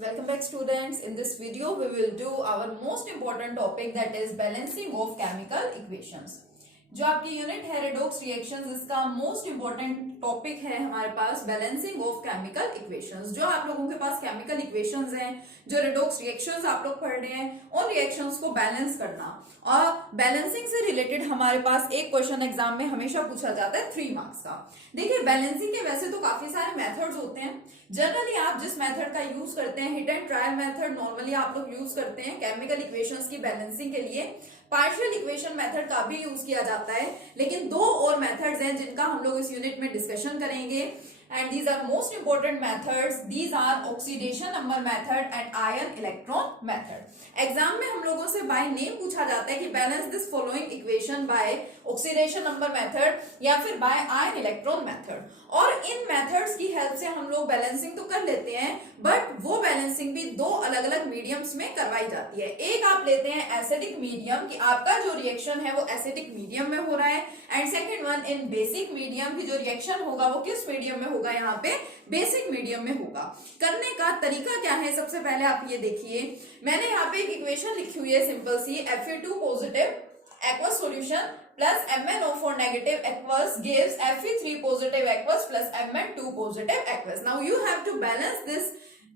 Welcome back students. In this video we will do our most important topic, that is balancing of chemical equations. जो आपकी unit है redox reactions, इसका most important topic है हमारे पास balancing of chemical equations. जो आप लोगों के पास केमिकल इक्वेशंस हैं, जो रेडॉक्स रिएक्शंस आप लोग पढ़ रहे हैं, उन रिएक्शंस को बैलेंस करना। और बैलेंसिंग से रिलेटेड हमारे पास एक क्वेश्चन एग्जाम में हमेशा पूछा जाता है 3 मार्क्स का। देखिए, बैलेंसिंग के वैसे तो काफी सारे मेथड्स होते हैं। जनरली आप जिस मेथड का यूज करते हैं, hit and trial method normally आप लोग यूज करते हैं केमिकल इक्वेशंस की बैलेंसिंग के लिए। पार्शियल इक्वेशन मेथड का भी यूज किया जाता है, लेकिन 2 और मेथड्स हैं जिनका हम लोग इस यूनिट में डिस्कशन करेंगे। And these are most important methods. These are oxidation number method and ion electron method. Exam में हम लोगों से बाय नेम पूछा जाता है कि balance this following equation by oxidation number method या फिर बाय आयन इलेक्ट्रॉन मेथड। और इन मेथड्स की हेल्प से हम लोग बैलेंसिंग तो कर लेते हैं, बट वो बैलेंसिंग भी 2 अलग अलग मीडियम्स में करवाई जाती है। एक आप लेते हैं एसिडिक मीडियम, कि आपका जो रिएक्शन है वो एसिडिक मीडियम में हो रहा है, and second one in basic medium, की जो रिएक्शन होगा वो किस मीडियम में होगा, यहाँ पे बेसिक मीडियम में होगा। करने का तरीका क्या है, सबसे पहले आप ये देखिए, मैंने यहाँ पे एक इक्वेशन लिखी हुई है simple C. Fe2 positive aqueous solution plus MnO4 negative aqueous gives Fe3 positive aqueous plus Mn2 positive aqueous. Now you have to balance this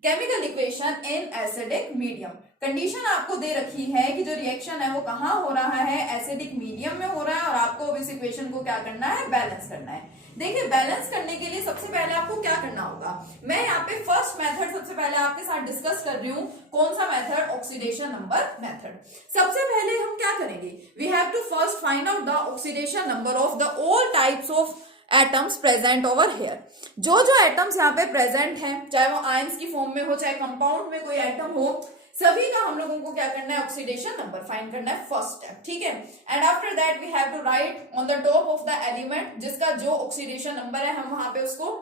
chemical equation in acidic medium. Condition आपको दे रखी है कि जो reaction है वो कहाँ हो रहा है, एसिडिक मीडियम में हो रहा है, और आपको इस इक्वेशन को क्या करना है, बैलेंस करना है। देखिए, बैलेंस करने के लिए सबसे पहले आपको क्या करना होगा, मैं यहाँ पे फर्स्ट मेथड सबसे पहले आपके साथ डिस्कस कर रही हूँ। कौन सा मेथड, ऑक्सीडेशन नंबर मेथड। सबसे पहले हम क्या करेंगे, we have to first find out the oxidation number of the all types of atoms present over here. जो एटम्स यहाँ पे प्रेजेंट हैं, चाहे वो आयंस की फॉर्म में हो, चाहे कंपाउंड में कोई एटम हो, सभी का हम लोगों को क्या करना है, ऑक्सीडेशन नंबर फाइंड करना है, फर्स्ट स्टेप, ठीक है। And after that we have to write on the top of the element, जिसका जो ऑक्सीडेशन नंबर है हम वहां पे उसको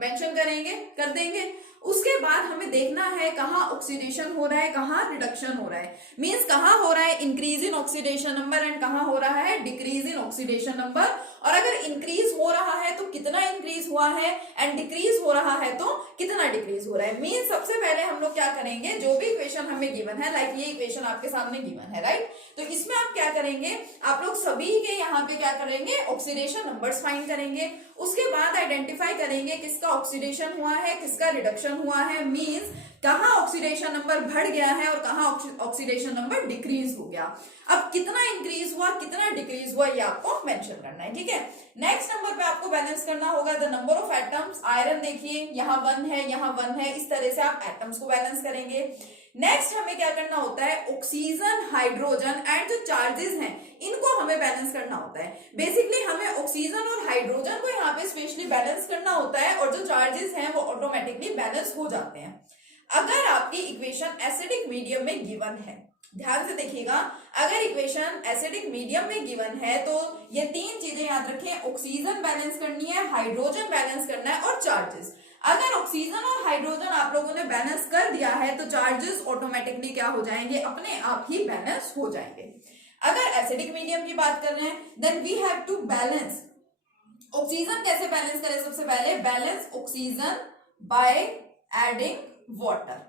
मेंशन करेंगे, कर देंगे। उसके बाद हमें देखना है कहाँ ऑक्सीडेशन हो रहा है, कहाँ रिडक्शन हो रहा है, मींस कहाँ हो रहा है increase in oxidation number and कहाँ हो रहा है डिक्रीज इन ऑक्सीडेशन नंबर। और अगर इंक्रीज हो रहा है तो कितना इंक्रीज हुआ है, एंड डिक्रीज हो रहा है तो कितना डिक्रीज हो रहा है। मींस सबसे पहले हम लोग क्या करेंगे, जो भी इक्वेशन हमें गिवन है, लाइक ये इक्वेशन आपके सामने गिवन है, राइट, तो इसमें आप क्या करेंगे, आप लोग सभी के यहाँ पे क्या करेंगे, ऑक्सीडेशन नंबर्स फाइंड करेंगे। उसके बाद आइडेंटिफाई करेंगे किसका ऑक्सीडेशन हुआ है, किसका रिडक्शन हुआ है, मींस कहाँ ऑक्सीडेशन नंबर बढ़ गया है और कहाँ ऑक्सीडेशन नंबर डिक्रीज हो गया। अब कितना इंक्रीज हुआ, कितना डिक्रीज हुआ, ये आपको मेंशन करना है, ठीक है। नेक्स्ट नंबर पे आपको बैलेंस करना होगा the number of atoms. Iron देखिए यहाँ 1 है, यहाँ 1 है, इस तरह से आप एटम्स को बैलेंस करेंगे। नेक्स्ट हमें क्या करना होता है, ऑक्सीजन, हाइड्रोजन एंड जो चार्जेस हैं इनको हमें बैलेंस करना होता है। बेसिकली हमें ऑक्सीजन और हाइड्रोजन को यहाँ पे स्पेशली बैलेंस करना होता है, और जो चार्जेस हैं वो ऑटोमेटिकली बैलेंस हो जाते हैं अगर आपकी इक्वेशन एसिडिक मीडियम में गिवन है। ध्यान से देखिएगा, अगर इक्वेशन एसिडिक मीडियम में गिवन है तो ये 3 चीजें याद रखें, ऑक्सीजन बैलेंस करनी है, हाइड्रोजन बैलेंस करना है और चार्जेस। अगर ऑक्सीजन और हाइड्रोजन आप लोगों ने बैलेंस कर दिया है तो चार्जेस ऑटोमेटिकली क्या हो जाएंगे, अपने आप ही बैलेंस हो जाएंगे। अगर एसिडिक मीडियम की बात कर रहे हैं, then we have to balance oxygen. कैसे बैलेंस करें, सबसे पहले balance oxygen by adding water.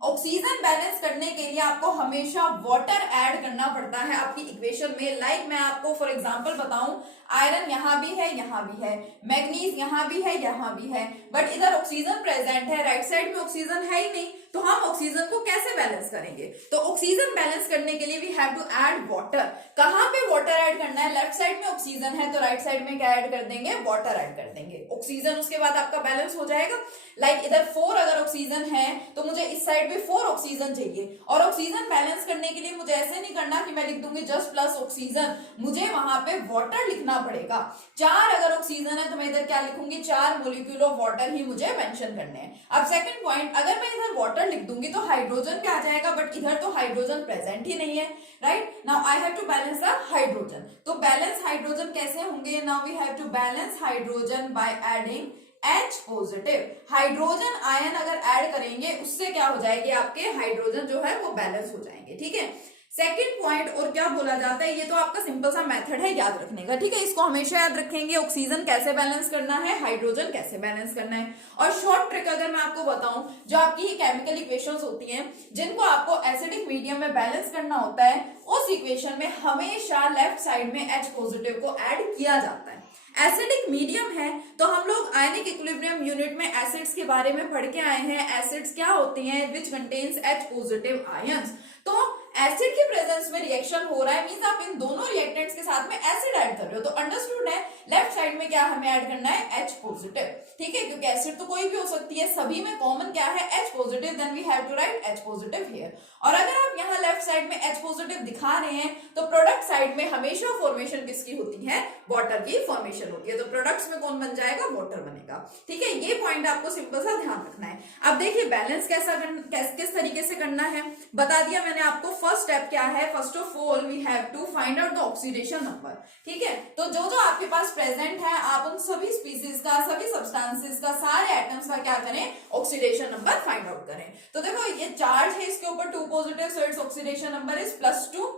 Oxygen balance करने के लिए आपको हमेशा वाटर ऐड करना पड़ता है आपकी इक्वेशन में। लाइक मैं आपको फॉर एग्जांपल बताऊं, आयरन यहाँ भी है, यहाँ भी है, मैग्नीज यहाँ भी है, यहाँ भी है, बट इधर ऑक्सीजन प्रेजेंट है, राइट साइड में ऑक्सीजन है ही नहीं, तो हम ऑक्सीजन को कैसे बैलेंस करेंगे। तो ऑक्सीजन बैलेंस करने के लिए we have to add water. कहाँ पे वाटर ऐड करना है, लेफ्ट साइड में ऑक्सीजन है तो राइट साइड में क्या ऐड कर देंगे, वाटर ऐड कर देंगे। ऑक्सीजन उसके बाद आपका बैलेंस हो जाएगा। लाइक इधर 4 अगर ऑक्सीजन है तो मुझे इस साइड भी 4 ऑक्सीजन चाहिए, और ऑक्सीजन बैलेंस करने के लिए मुझे ऐसे नहीं करना कि मैं लिख दूंगी जस्ट प्लस ऑक्सीजन, मुझे वहां पे वाटर लिखना पड़ेगा। 4 अगर ऑक्सीजन है तो मैं इधर क्या लिखूंगी, 4 मोलिक्यूल ऑफ वाटर ही मुझे मेंशन करने हैं। अब सेकंड पॉइंट, अगर मैं इधर वाटर लिख दूंगी तो हाइड्रोजन पे आ जाएगा, बट इधर तो हाइड्रोजन प्रेजेंट ही नहीं है, right. Now I have to balance the hydrogen. तो बैलेंस हाइड्रोजन कैसे होंगे, now we have to balance hydrogen by adding H positive. Hydrogen ion अगर ऐड करेंगे उससे क्या हो जाएगी, आपके हाइड्रोजन जो है वो बैलेंस हो जाएंगे, ठीक है। सेकेंड पॉइंट और क्या बोला जाता है, ये तो आपका सिंपल सा मेथड है याद रखने का, ठीक है, इसको हमेशा याद रखेंगे। ऑक्सीजन कैसे बैलेंस करना है, हाइड्रोजन कैसे बैलेंस करना है। और शॉर्ट ट्रिक अगर मैं आपको बताऊं, जो आपकी केमिकल इक्वेशंस होती हैं जिनको आपको एसिडिक मीडियम में बैलेंस करना होता है, उस इक्वेशन में हमेशा लेफ्ट साइड में H पॉजिटिव को ऐड किया जाता है। एसिडिक मीडियम है तो हम लोग आयनिक इक्विलिब्रियम यूनिट में एसिड्स के बारे में पढ़ के आए हैं। एसिड्स क्या होते हैं, which contains H positive ions. तो एसिड के प्रेजेंस में रिएक्शन हो रहा है, मींस आप इन दोनों रिएक्टेंट्स के साथ में एसिड ऐड कर रहे हो, तो अंडरस्टूड है लेफ्ट साइड में क्या हमें ऐड करना है, H पॉजिटिव, ठीक है, क्योंकि एसिड तो कोई भी हो सकती है, सभी में कॉमन क्या है, H positive, then we have to write H positive here. और अगर आप यहाँ लेफ्ट साइड में H पॉजिटिव दिखा रहे हैं तो प्रोडक्ट साइड में हमेशा फॉर्मेशन किसकी होती है, वाटर की फॉर्मेशन होती है, तो प्रोडक्ट्स में कौन बन जाएगा, वाटर बनेगा, ठीक है। ये पॉइंट आपको सिंपल सा ध्यान रखना है। अब देखिए बैलेंस किस तरीके से करना है, बता दिया मैंने आपको। फर्स्ट स्टेप क्या है, first of all we have to find out the oxidation number, ठीक है। तो जो जो आपके पास प्रेजेंट है, आप उन सभी स्पीसीज का, सभी सब्सटेंसेस का, सारे एटम्स का क्या करें, ऑक्सीडेशन नंबर फाइंड आउट करें। तो देखो ये चार्ज है इसके ऊपर 2 positive, so its oxidation number is +2।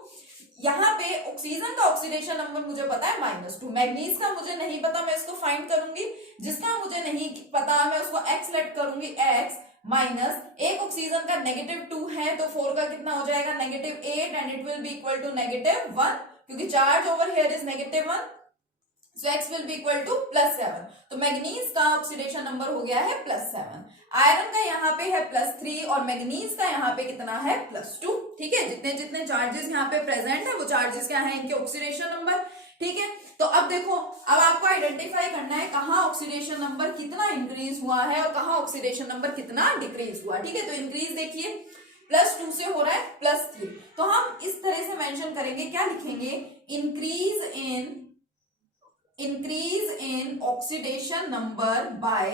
यहाँ पे ऑक्सीजन का ऑक्सीडेशन नंबर मुझे पता है -2। मैग्नीज का मुझे नहीं पता, मैं इसको फाइंड करूंगी, जिसका मुझे नहीं पता मैं उसको x लेट करूंगी, x माइनस एक ऑक्सीजन का -2 है तो 4 का कितना हो जाएगा, -8, and it will be equal to -1, क्योंकि charge over here is -1, so x will be equal to +7। तो मैग्नीज का ऑक्सीडेशन नंबर हो गया है +7। आयरन का यहाँ पे है +3 और मैग्नीज का यहाँ पे कितना है, +2, ठीक है। जितने जितने चार्जेस यहाँ पे प्रेजेंट है वो चार्जेस क्या है, इनके ऑक्सीडेशन नंबर, ठीक है। तो अब देखो, अब आपको आइडेंटिफाई करना है कहाँ ऑक्सीडेशन नंबर कितना इंक्रीज हुआ है और कहाँ ऑक्सीडेशन नंबर कितना डिक्रीज हुआ, ठीक है। तो इंक्रीज देखिए +2 से हो रहा है +3, तो हम इस तरह से मेंशन करेंगे, क्या लिखेंगे, increase in oxidation number by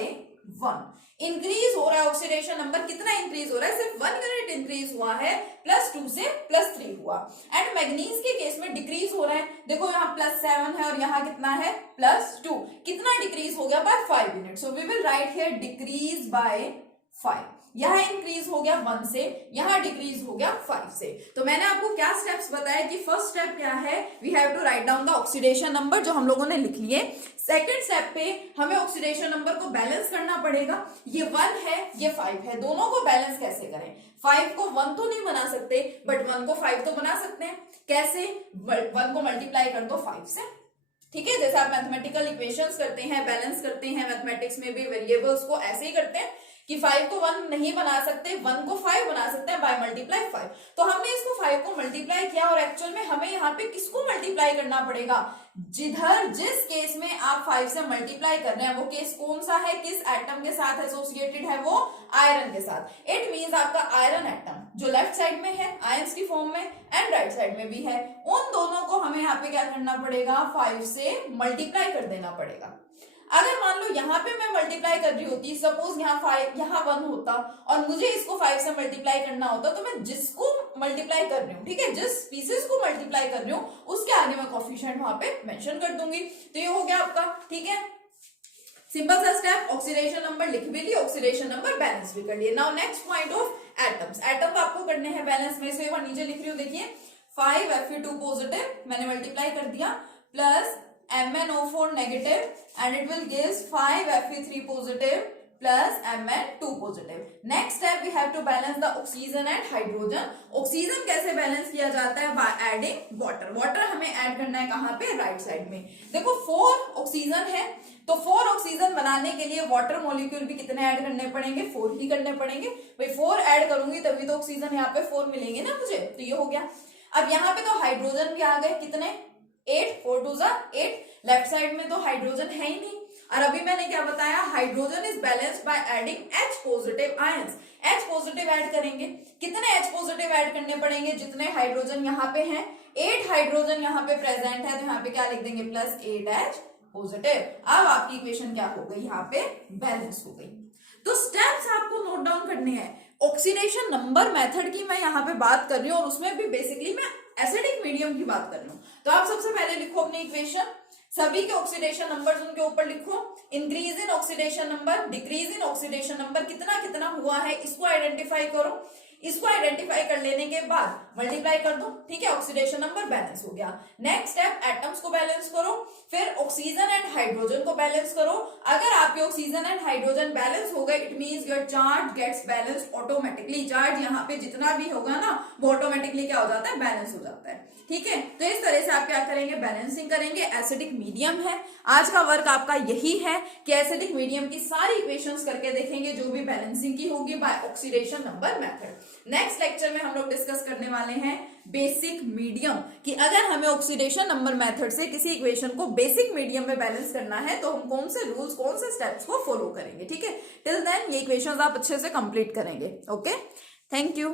1। Increase हो रहा है ऑक्सीडेशन नंबर, कितना इंक्रीज हो रहा है, सिर्फ 1 यूनिट इंक्रीज हुआ है, +2 से +3 हुआ। एंड मैग्नीज के केस में डिक्रीज हो रहा है, देखो यहाँ +7 है और यहाँ कितना है, +2, कितना डिक्रीज हो गया, by 5 unit. So we will write here decrease by 5। यहाँ इंक्रीज हो गया 1 से, यहाँ डिक्रीज हो गया 5 से। तो मैंने आपको क्या स्टेप्स बताया कि फर्स्ट स्टेप क्या है, we have to write down the oxidation number, जो हम लोगों ने लिख लिए। सेकंड स्टेप पे हमें ऑक्सीडेशन नंबर को बैलेंस करना पड़ेगा, ये 1 है ये 5 है, दोनों को बैलेंस कैसे करें, 5 को 1 तो नहीं बना सकते बट 1 को 5 तो बना सकते हैं। कैसे, 1 को मल्टीप्लाई कर दो 5 से, ठीक है। जैसे आप मैथमेटिकल इक्वेशंस करते हैं, बैलेंस करते हैं, मैथमेटिक्स में भी वेरिएबल्स को ऐसे ही करते हैं कि 5 को 1 नहीं बना सकते, 1 को 5 बना सकते हैं बाय मल्टीप्लाई 5। तो हमने इसको 5 को मल्टीप्लाई किया और एक्चुअल में हमें यहाँ पे किसको मल्टीप्लाई करना पड़ेगा, जिस केस में आप 5 से मल्टीप्लाई कर रहे हैं वो केस कौन सा है, किस एटम के साथ एसोसिएटेड है, वो आयरन के साथ। इट मींस आपका आयरन एटम जो लेफ्ट साइड में है आयंस की फॉर्म में एंड राइट साइड में भी है, उन दोनों को हमें यहाँ पे क्या करना पड़ेगा, 5 से मल्टीप्लाई कर देना पड़ेगा। अगर मान लो यहाँ पे मैं मल्टीप्लाई कर रही होती, सपोज यहाँ 5 यहाँ 1 होता और मुझे इसको 5 से मल्टीप्लाई करना होता, तो मैं जिसको मल्टीप्लाई कर रही हूँ, ठीक है, जिस स्पीसीज को मल्टीप्लाई कर रही हूँ उसके आगे मैं कोफिशिएंट वहां पे मेंशन कर दूंगी। तो ये हो गया आपका, ठीक है, सिंपल सा स्टेप, ऑक्सीडेशन नंबर लिख भी लिया, ऑक्सीडेशन नंबर बैलेंस भी कर लिए। Now next point of atoms, atom आपको करने हैं बैलेंस में, से नीचे लिख रही हूँ, देखिए 5Fe2 पॉजिटिव मैंने मल्टीप्लाई कर दिया plus MnO4 negative and it will gives 5Fe3 positive plus Mn2 positive. Next step we have to balance the oxygen and hydrogen. Oxygen कैसे बैलेंस किया जाता है, बाय एडिंग वाटर। वाटर हमें add करना है कहाँ पे, राइट साइड में। देखो 4 ऑक्सीजन है तो 4 ऑक्सीजन बनाने के लिए वाटर मॉलिक्यूल भी कितने ऐड करने पड़ेंगे, 4 ही करने पड़ेंगे भाई। 4 ऐड करूंगी तभी तो ऑक्सीजन यहाँ पे 4 मिलेंगे ना मुझे, तो ये हो गया। अब यहाँ पे तो हाइड्रोजन भी आ गए, कितने 8, 4 2 8, लेफ्ट साइड में तो हाइड्रोजन है ही नहीं। और अभी मैंने क्या बताया, hydrogen is balanced bye adding H positive ions. H positive add करेंगे, कितने H पॉजिटिव ऐड करने पड़ेंगे, जितने हाइड्रोजन यहाँ पे हैं। 8 हाइड्रोजन यहाँ पे प्रेजेंट है तो यहाँ पे क्या लिख देंगे, प्लस 8H पॉजिटिव। अब आपकी इक्वेशन क्या हो गई, यहाँ पे बैलेंस हो गई। तो स्टेप्स आपको नोट डाउन करने हैं। ऑक्सीडेशन नंबर मेथड की मैं यहाँ पे बात कर रही हूँ और उसमें भी बेसिकली मैं एसिडिक मीडियम की बात कर रही हूँ। तो आप सबसे पहले लिखो अपनी इक्वेशन, सभी के ऑक्सीडेशन नंबर्स उनके ऊपर लिखो। Increase in oxidation number, decrease in oxidation number कितना कितना हुआ है इसको आइडेंटिफाई करो। इसको आइडेंटिफाई कर लेने के बाद मल्टीप्लाई कर दो, ठीक है, ऑक्सीडेशन नंबर बैलेंस हो गया। नेक्स्ट स्टेप, एटम्स को बैलेंस करो, फिर ऑक्सीजन एंड हाइड्रोजन को बैलेंस करो। अगर आपके ऑक्सीजन एंड हाइड्रोजन बैलेंस हो गए, it means your charge gets balanced automatically. Charge यहाँ पे जितना भी होगा ना वो ऑटोमेटिकली क्या हो जाता है, बैलेंस हो जाता है, ठीक है। तो इस तरह से आप क्या करेंगे, बैलेंसिंग करेंगे। एसिडिक मीडियम है, आज का वर्क आपका यही है कि एसिडिक मीडियम की सारी इक्वेशंस करके देखेंगे जो भी बैलेंसिंग की होगी by oxidation number method. Next lecture में हम लोग डिस्कस करने वाले हैं बेसिक मीडियम, कि अगर हमें ऑक्सीडेशन नंबर मेथड से किसी इक्वेशन को बेसिक मीडियम में बैलेंस करना है तो हम कौन से रूल्स, कौन से स्टेप्स को फॉलो करेंगे, ठीक है। टिल देन ये इक्वेशंस आप अच्छे से कंप्लीट करेंगे। Okay, thank you.